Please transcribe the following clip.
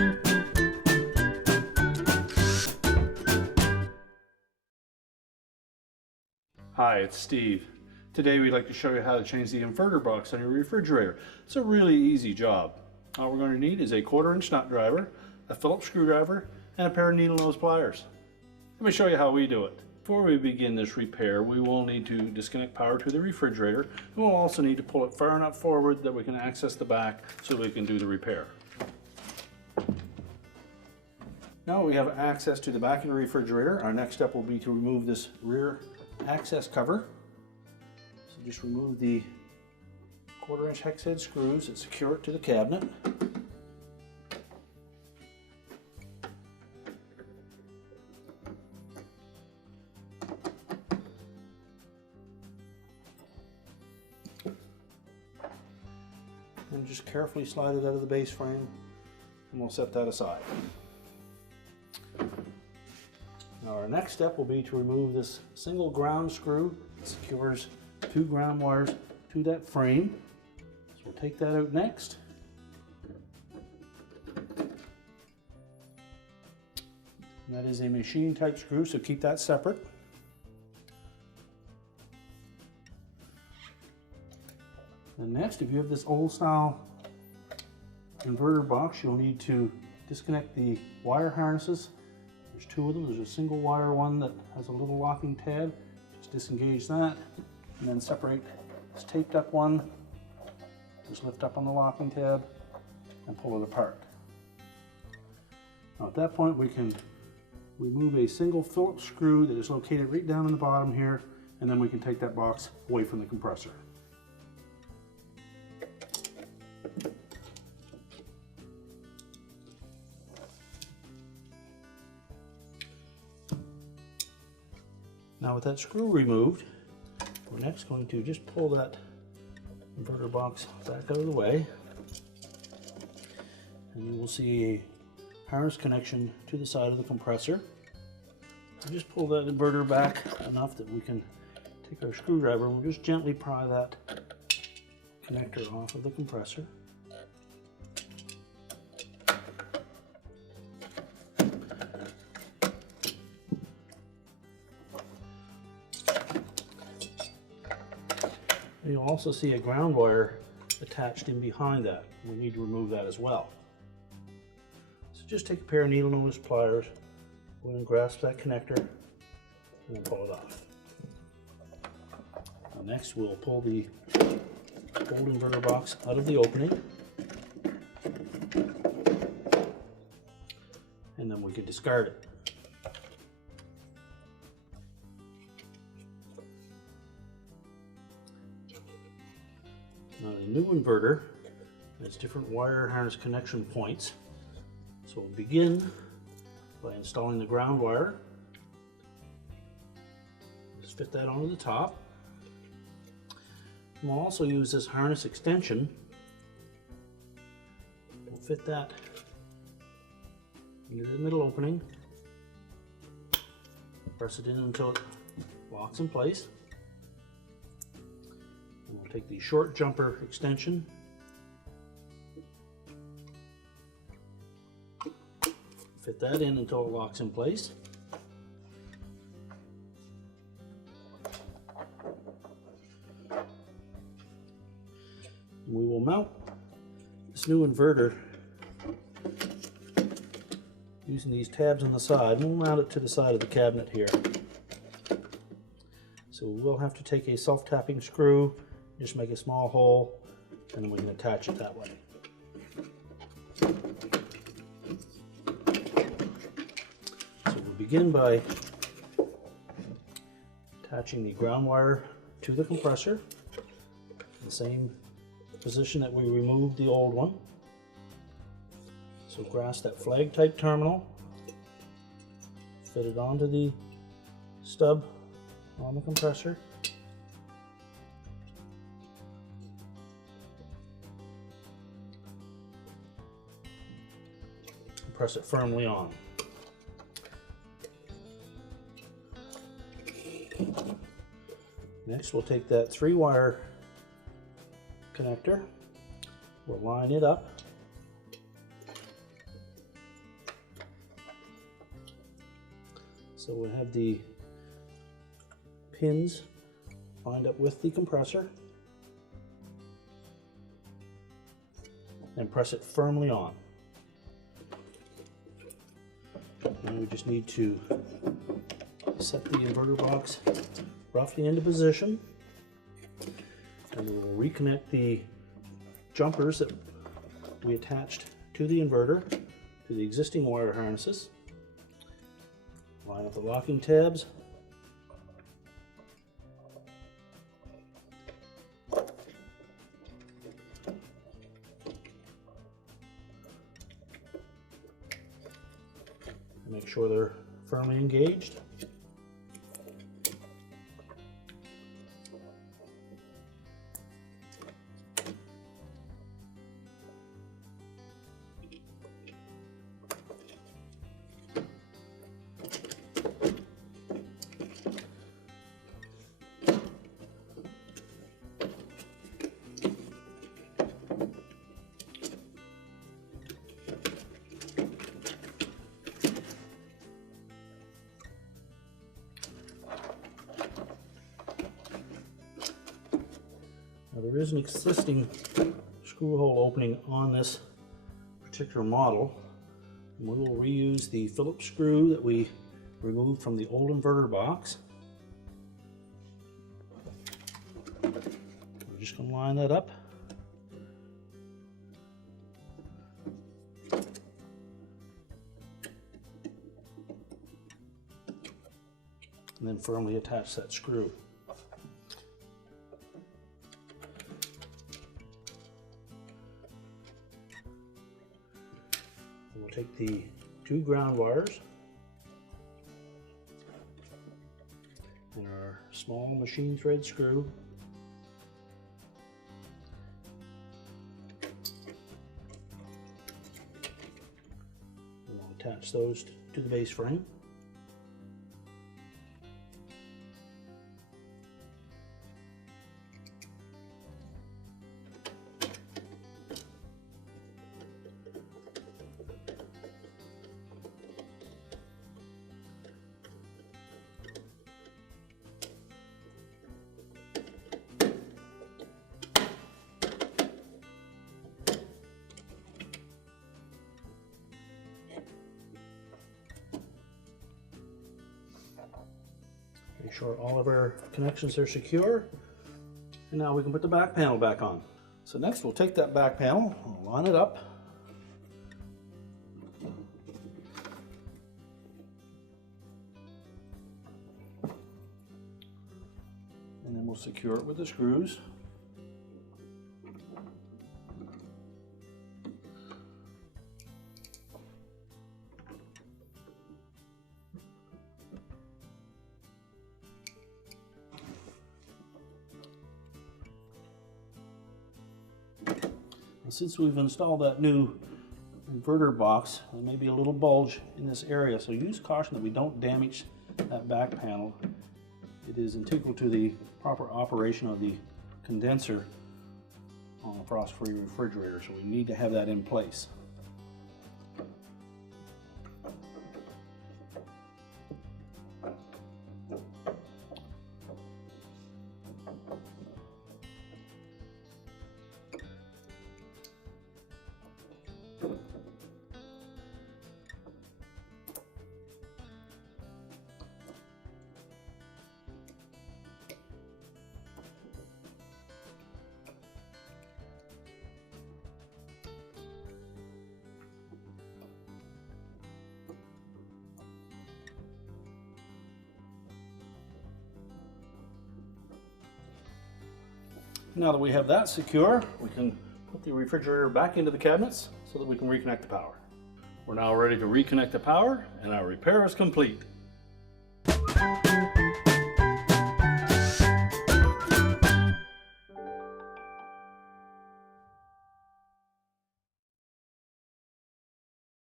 Hi, it's Steve. Today we'd like to show you how to change the inverter box on your refrigerator. It's a really easy job. All we're going to need is a 1/4" nut driver, a Phillips screwdriver, and a pair of needle nose pliers. Let me show you how we do it. Before we begin this repair, we will need to disconnect power to the refrigerator, and we'll also need to pull it far enough forward that we can access the back so we can do the repair. Now we have access to the back of the refrigerator. Our next step will be to remove this rear access cover. So just remove the 1/4" hex head screws that secure it to the cabinet. And just carefully slide it out of the base frame, and we'll set that aside. Now our next step will be to remove this single ground screw that secures 2 ground wires to that frame. So we'll take that out next. And that is a machine type screw, so keep that separate. And next, if you have this old style inverter box, you'll need to disconnect the wire harnesses. There's 2 of them. There's a single wire one that has a little locking tab. Just disengage that and then separate this taped up one. Just lift up on the locking tab and pull it apart. Now at that point we can remove a single Phillips screw that is located right down in the bottom here, and then we can take that box away from the compressor. Now with that screw removed, we're next going to just pull that inverter box back out of the way, and you will see a harness connection to the side of the compressor. So just pull that inverter back enough that we can take our screwdriver and we'll just gently pry that connector off of the compressor. You'll also see a ground wire attached in behind that. We need to remove that as well. So just take a pair of needle nose pliers, go ahead and grasp that connector, and then pull it off. Now next we'll pull the old inverter box out of the opening, and then we can discard it. Now the new inverter has different wire harness connection points. So we'll begin by installing the ground wire. Just fit that onto the top. And we'll also use this harness extension. We'll fit that into the middle opening. Press it in until it locks in place. We'll take the short jumper extension, fit that in until it locks in place. We will mount this new inverter using these tabs on the side. We'll mount it to the side of the cabinet here. So we'll have to take a self-tapping screw, just make a small hole, and then we can attach it that way. So we'll begin by attaching the ground wire to the compressor, the same position that we removed the old one. So grasp that flag type terminal, fit it onto the stub on the compressor. Press it firmly on. Next we'll take that 3-wire connector, we'll line it up, So we'll have the pins lined up with the compressor and press it firmly on. And we just need to set the inverter box roughly into position, and we will reconnect the jumpers that we attached to the inverter to the existing wire harnesses. Line up the locking tabs. Make sure they're firmly engaged. Now there is an existing screw hole opening on this particular model, and we will reuse the Phillips screw that we removed from the old inverter box. We're just going to line that up. And then firmly attach that screw. We'll take the two ground wires and our small machine thread screw, and we'll attach those to the base frame. Make sure all of our connections are secure, and now we can put the back panel back on. So next we'll take that back panel, we'll line it up, and then we'll secure it with the screws. Since we've installed that new inverter box, there may be a little bulge in this area, so use caution that we don't damage that back panel. It is integral to the proper operation of the condenser on a frost-free refrigerator, so we need to have that in place. Now that we have that secure, we can put the refrigerator back into the cabinets so that we can reconnect the power. We're now ready to reconnect the power, and our repair is complete.